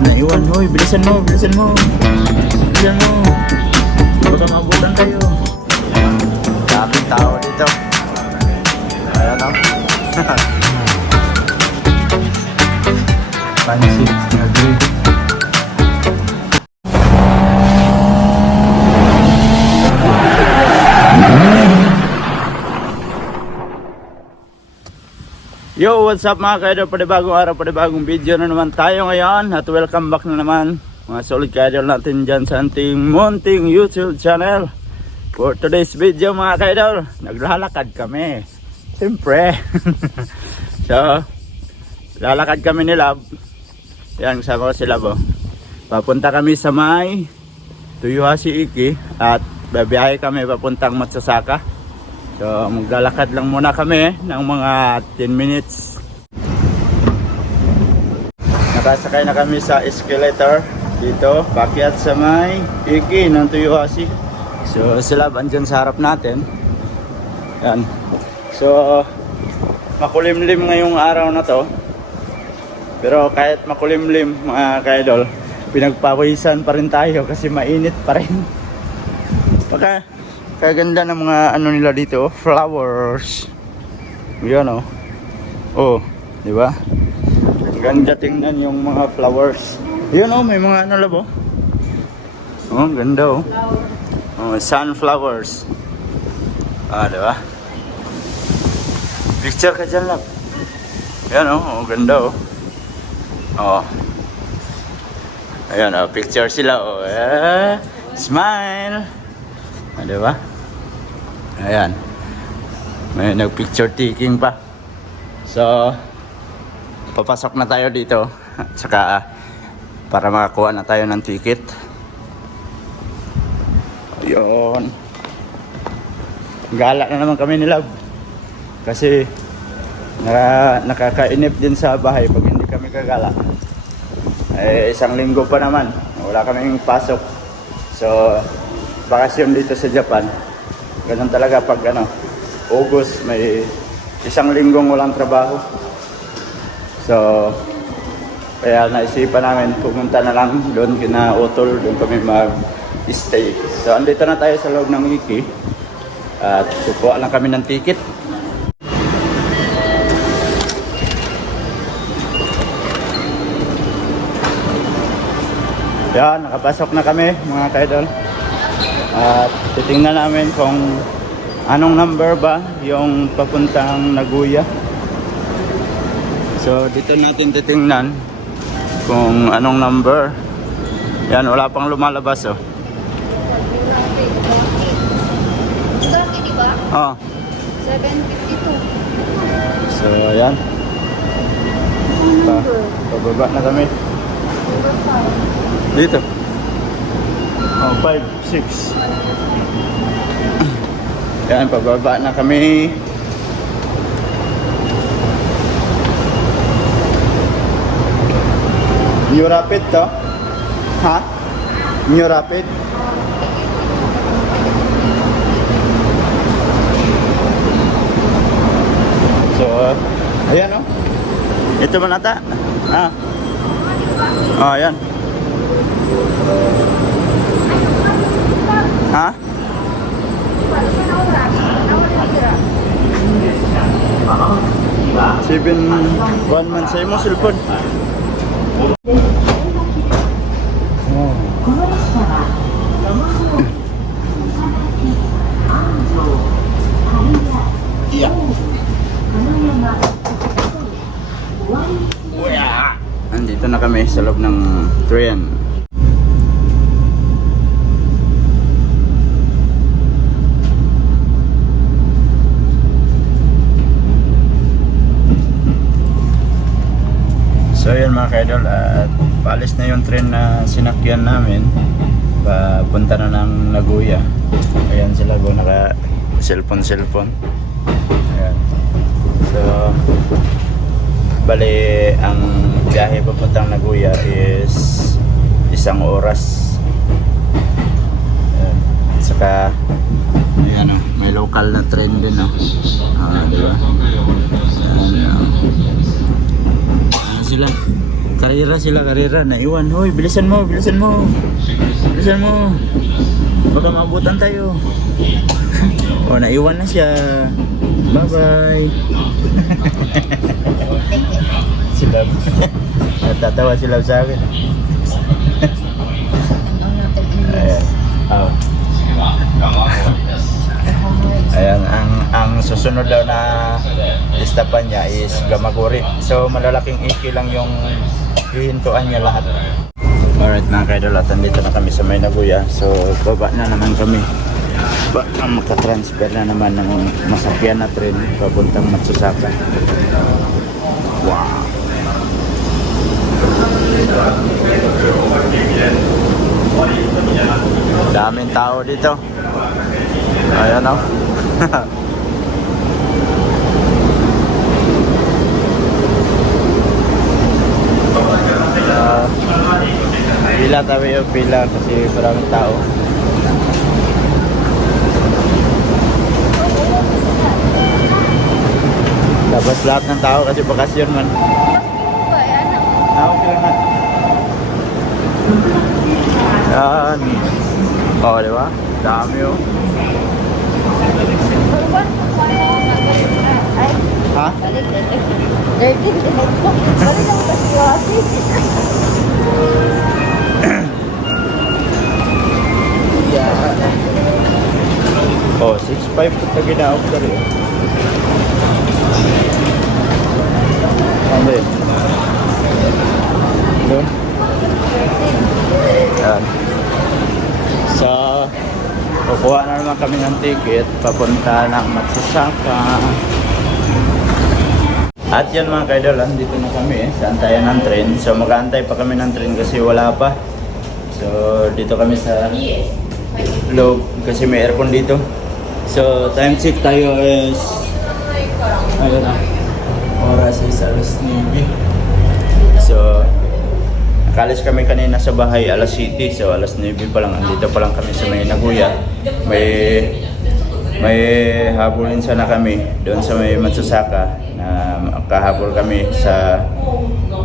Naiwan, hoy, bilisan mo, bilisan mo. Bilisan mo. Baka mabutan kayo. Daming tao dito. Ayan o. Pansit na grill. Yo, what's up mga kaidol? Panibagong araw, panibagong video na naman tayo ngayon. At welcome back na naman mga solid kaidol natin dyan sa ating munting YouTube channel. For today's video mga kaidol, naglalakad kami. Siyempre. So, lalakad kami ni Lab. Yan, kasama ko si Lab. Papunta kami sa may Toyohashi Iki. At babiyahe kami papuntang Matsasaka. So maglalakad lang muna kami ng mga 10 minutes. Nakasakay na kami sa escalator dito, pakyat sa may Iki ng Toyohashi. So sila andyan sa harap natin. Yan. So makulimlim ngayong araw na to. Pero kahit makulimlim mga kaidol, pinagpawisan pa rin tayo kasi mainit pa rin. Baka kaganda ng mga ano nila dito, flowers. Yan oh. Oh, di ba? Ganda tingnan yung mga flowers. Yan oh, may mga ano labo. Oh, ganda oh. Oh, sunflowers. Ah, di ba? Picture ka dyan lang. Yan oh, oh ganda oh. Oh. Ayan oh, picture sila oh. Smile. Ah, di ba? Ayan. May nag-picture taking pa. So, papasok na tayo dito. At saka, para makakuha na tayo ng ticket. Ayun. Gala na naman kami ni Love. Kasi, nakakainip din sa bahay pag hindi kami kagala. Eh, isang linggo pa naman. Wala kaming pasok. So, bakasyon dito sa Japan. Ganun talaga pag ano, August may isang linggong walang trabaho. So kaya naisipan namin pumunta na lang doon kina Otol, doon kami mag-stay. So andito na tayo sa loob ng Iki at kukuha lang kami ng ticket. Yan, nakapasok na kami mga kaidol. At titingnan namin kung anong number ba yung papuntang Nagoya. So dito natin titingnan kung anong number. Yan, wala pang lumalabas oh. Di ba? Oh. 752. So yan. Pababa na kami. Number 5. Dito. Oh, 5, 6. Yan, pababa na kami. New Rapid to? Ha? New Rapid? So, ayan oh. Ito man ata. Ah. Oh, ayan. Ha? 7-1 man sa'yo mo cellphone. Oh. Yeah. Andito na kami sa loob ng train. So yun mga kaidol, at paalis na yung train na sinakyan namin papunta na ng Nagoya. Ayan sila go, naka cellphone. Ayan. So bali ang biyahe papuntang Nagoya is 1 oras. Ayan. Saka ayan, may local na train din diba? Ayan, sila. Karya karera sila, karera. Naiwan. Hoy, bilisan mo, bilisan mo. Bilisan mo. Baka maabutan tayo. Oh, naiwan na siya. Bye-bye. Sila. Natatawa sila sa akin. Ayan. Oh. Ayan, ang susunod daw na listapan niya is Gamaguri. So malalaking iki lang yung hihintuan niya lahat. Alright mga kaidol, at andito na kami sa May Nagoya. So baba na naman kami. Magka-transfer na naman ng masakyan na tren papuntang Matsusaka. Wow! Daming tao dito. Ayan o. Pila tayo, pila kasi maraming tao. Tapos lahat ng tao kasi bakasyon man. Okay lang na. Yan. Oh, di ba? Dami oh. Ha? Oh, 6'5" po na ginaok na rin. Ano yun? Doon? Yan. So, kukuha na naman kami ng ticket papunta ng Matsusaka. At yan mga kaidol, dito na kami sa antayan ng train. So mag-aantay pa kami ng train kasi wala pa. So dito kami sa loob kasi may aircon dito. So time check tayo is ayun na, oras is alas 9. So nakalis kami kanina sa bahay alas 7. So alas 9 pa lang, andito pa lang kami sa May Nagoya. May habulin sana kami doon sa May Matsusaka na makahabol kami sa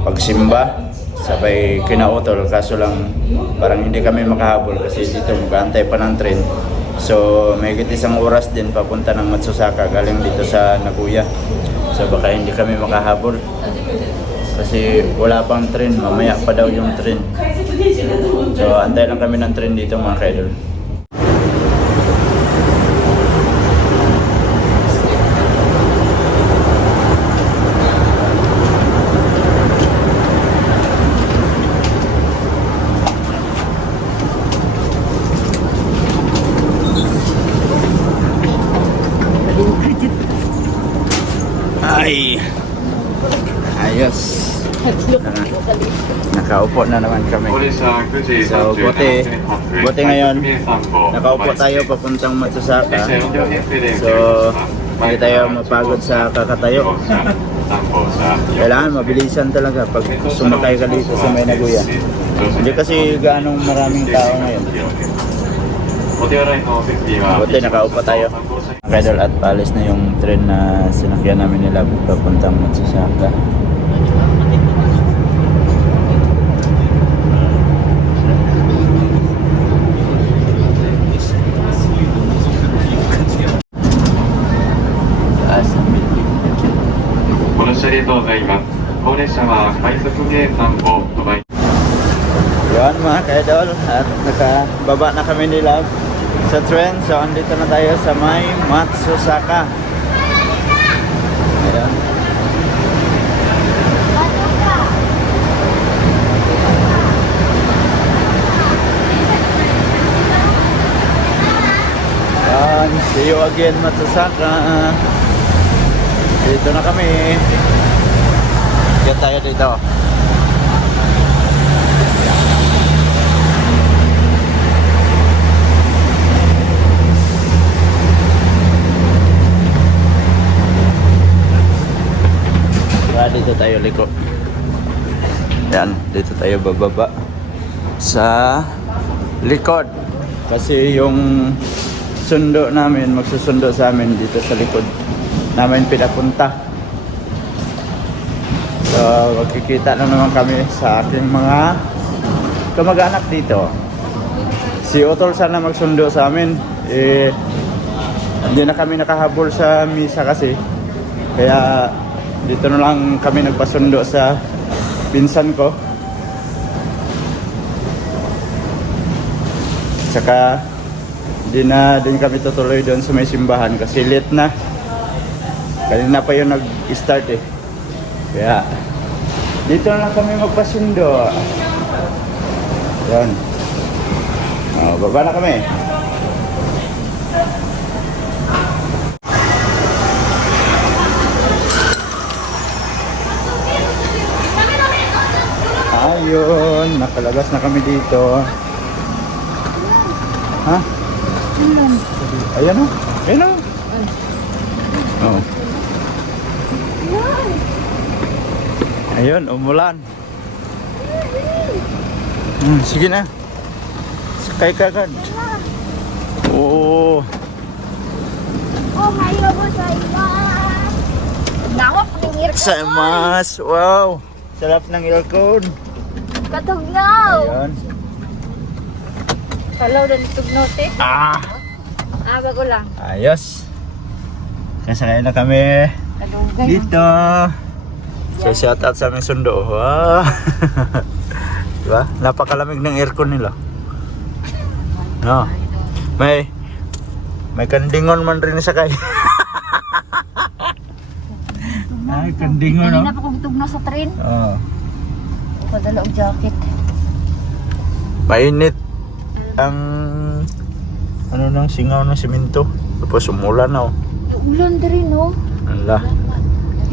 pagsimba sabay kinautol, kaso lang parang hindi kami makahabol kasi dito mag-aantay pa ng train. So may isang oras din papunta ng Matsusaka galing dito sa Nagoya. So baka hindi kami makahabol kasi wala pang train, mamaya pa daw yung train. So antay lang kami ng train dito mga kaidol. Ay, ayos. Nakaupo na naman kami. So buti ngayon nakaupo tayo papuntang Matsusaka. So hindi tayo mapagod sa kakatayo. Kailangan mabilisan talaga pag sumakay ka dito sa May Nagoya. Hindi kasi gaano maraming tao ngayon. Buti nakaupo tayo. Kaidol, at paalis na yung train na sinakyan namin nila papuntang Matsusaka. Yan mga kaidol, at nakababa na kami nila sa train. So andito na tayo sa May Matsusaka. Ayan. Yan, see you again Matsusaka. Dito na kami. Get tayo dito. Dito tayo liko. Yan, dito tayo bababa sa likod. Kasi yung sundo namin, magsusundo sa amin dito sa likod namin pinapunta. So So, magkikita na naman kami sa aking mga kamag-anak dito. Si Otol sana magsundo sa amin. Hindi na kami nakahabol sa misa kasi. Kaya dito na lang kami nagpasundo sa pinsan ko. Saka hindi na din kami tutuloy doon sa may simbahan kasi late na. Kanina pa yung nag-start eh. Kaya dito na lang kami magpasundo. Yan. Baba na kami. Ayun, nakalabas na kami dito. Ha? Ayan o. Ayan o. Oh. Ayun, umulan. Sige na. Sakay ka agad. Oo. Oh, mayo mo sa iwan. Nawak ng earcon. Saimas. Wow. Sarap ng earcon. Katugnaw. Ayun. Kalaw na nitugnote. Bago lang. Ayos. Kasakay na kami Kadugay. dito. So shout out sa aming sundo. Wow. Diba? Napakalamig ng aircon nila. No. May kandingon man rin sakay. Ay, kandingon no. Kanina pa kong tugnaw sa train. Oo. Padala og jacket. Mainit ang ano nang singaw ng simento. Tapos umulan na oh. Ulan din no. Ala.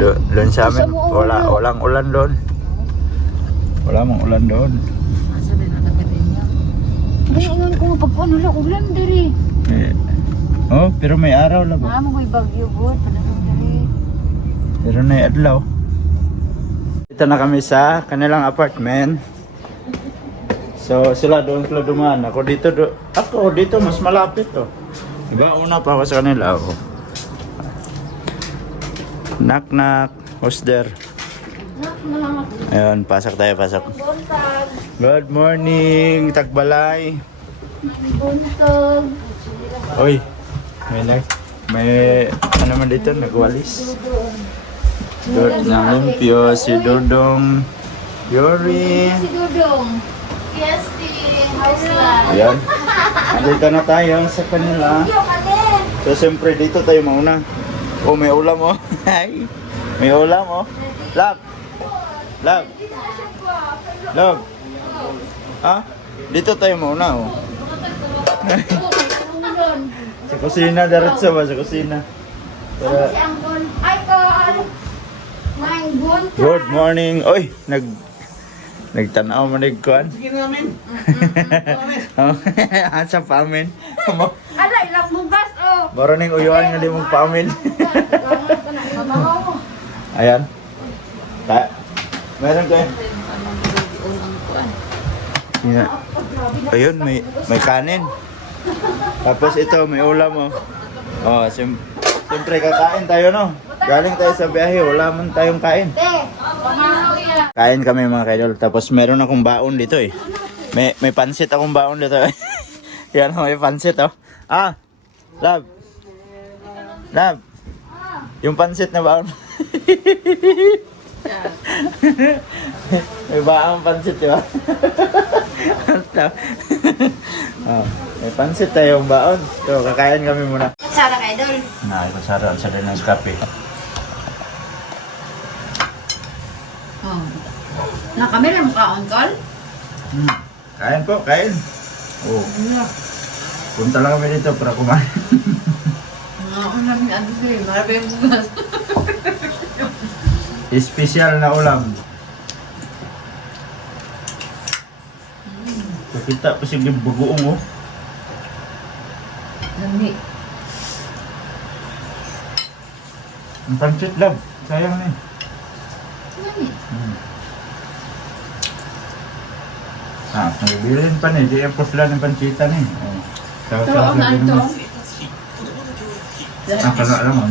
Doon sa amin, walang ulan doon. Wala mang ulan doon. Ganyan ko pagpuan wala ulan diri. Oh, pero may araw lang. Mo may bagyo good padala diri. Pero na adlaw. Dito na kami sa kanilang apartment. So sila doon sila dumaan. Ako dito mas malapit oh. Diba una pa ako sa kanila oh. Knock knock. Who's there? Ayun, pasok tayo, pasok. Buntag. Good morning, Tagbalay. Buntag. Oy, may ano man dito, nagwalis. Limpyo, si Dodong, Yori. Si Dudong. Yes, the house lang. Ayan, andito na tayo sa kanila. So siyempre dito tayo mauna. Oh, may ulam oh. Hi. May ulam oh. Love. Love. Love. Ha? Dito tayo mauna oh. Sa kusina, diretso ba sa kusina? Para... Ay, Carl. My buntag. Good morning. Oy, nagtanaw mo nagkuhan. Sige namin. Asa pa amin. Ala, ilang bugas, oh. Maro ning uyuan nga di mong pa amin. Ayan. Meron ko eh. Yeah. Ayun, may kanin. Tapos ito, may ulam oh. Oh, siyempre kakain tayo no. Galing tayo sa biyahe, wala man tayong kain. Kain kami mga kaidol. Tapos meron akong baon dito eh. May pansit akong baon dito eh. Yan oh, may pansit oh. Love. Love. Yung pansit na baon. May baong pansit, di ba? May pansit tayong baon. So, kakain kami muna. Sara ka, idol. Ipasara sa rin ng kape. Oh. Nakamera mo ka, Uncle? Kain po, kain. Oh. Punta lang kami dito para kumain. Ulam ni Ado Sir, marami yung bugas. Espesyal na ulam. Kita pa sige bagoong oh. Lami. Ang pancit lang. Sayang na eh. Lami. Nagbilin pa na eh. Di ang pusla ng pancita na eh. Ito, ang ito. Kala alam mo.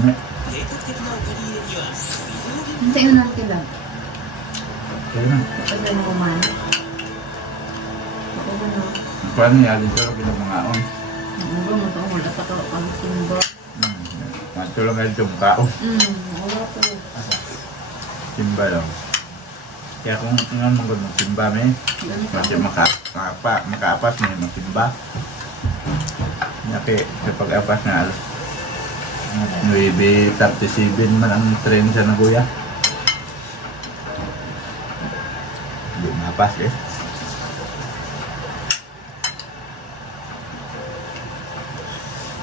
Hintayin na natin lang. Kaya na. Kasi mo kumain. Ako ba no? Paano niya din sila pinamangakon? Ano mo ito? Wala pa ito ang simba. Matulong nga itong kao. Wala po. Simba lang. Kaya kung nga mong magsimba may, kasi makaapas may magsimba. Kaya kapag apas na alas 9:37 man ang train sa Nagoya. Hindi mapas eh.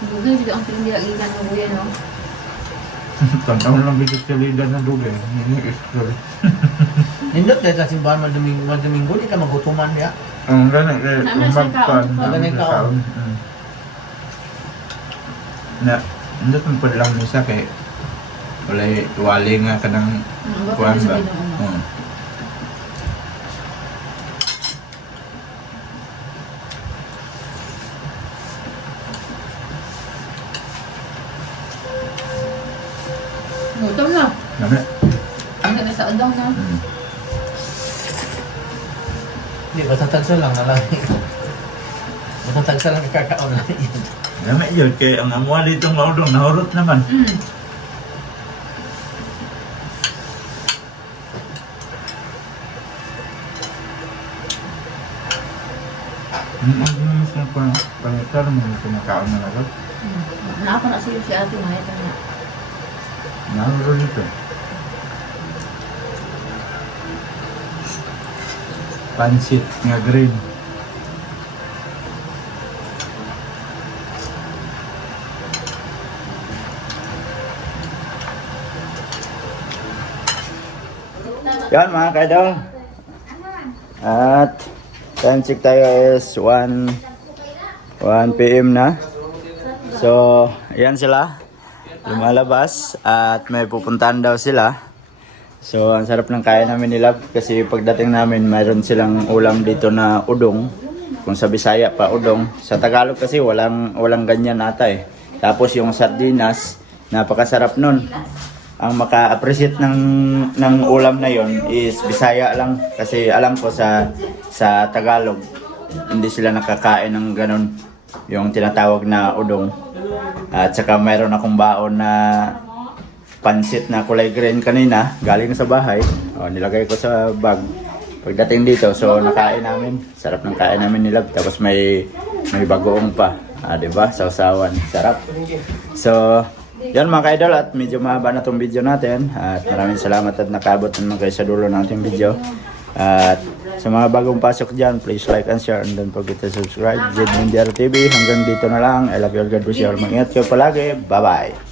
Google juga ang pinagdilagigan ng buya, no? Tantang lang bigit sa ligan na dugay. Hindi iskol. Nindot dahil sa simbahan maduminggo, di ka magutuman niya. Ang gano'n eh, Naman sa magpan. kaon. Ganun yung kaon. Na, hindi kong pwede lang misa kay wali nga ka ng kuwan ba? Gutom na. Dami. Ang ganda sa udang na. Hindi, basta tagsa lang na lang. Basta tagsa lang kakakaon lang yan. Dami yun, kay ang amuha dito maudong, nahurot naman. Mas na pangitar mo yung kumakaon na lagot. Naapa na siya si ate na ito niya. Nahurot dito. Pansit nga green. Yan mga kaidol. At time check tayo is 1 PM na. So, ayan sila. Lumalabas at may pupuntahan daw sila. So, ang sarap ng kaya namin nila kasi pagdating namin mayroon silang ulam dito na udong. Kung sa Bisaya pa udong. Sa Tagalog kasi walang ganyan ata eh. Tapos yung sardinas, napakasarap nun. Ang maka-appreciate ng ulam na yon is Bisaya lang kasi alam ko sa Tagalog hindi sila nakakain ng ganun yung tinatawag na udong. At saka mayroon akong baon na pansit na kulay green kanina galing sa bahay. Nilagay ko sa bag pagdating dito, so nakain namin. Sarap ng kain namin nila, tapos may bagoong pa, diba? Sausawan, sarap. So yan mga ka-idol, at medyo mahaba na itong video natin at maraming salamat at nakaabot naman kayo sa dulo ng ating video. At sa mga bagong pasok dyan, please like and share and don't forget to subscribe. Zed Mundial TV, hanggang dito na lang. I love you all, God bless you all. Mag-ingat kayo palagi, bye bye.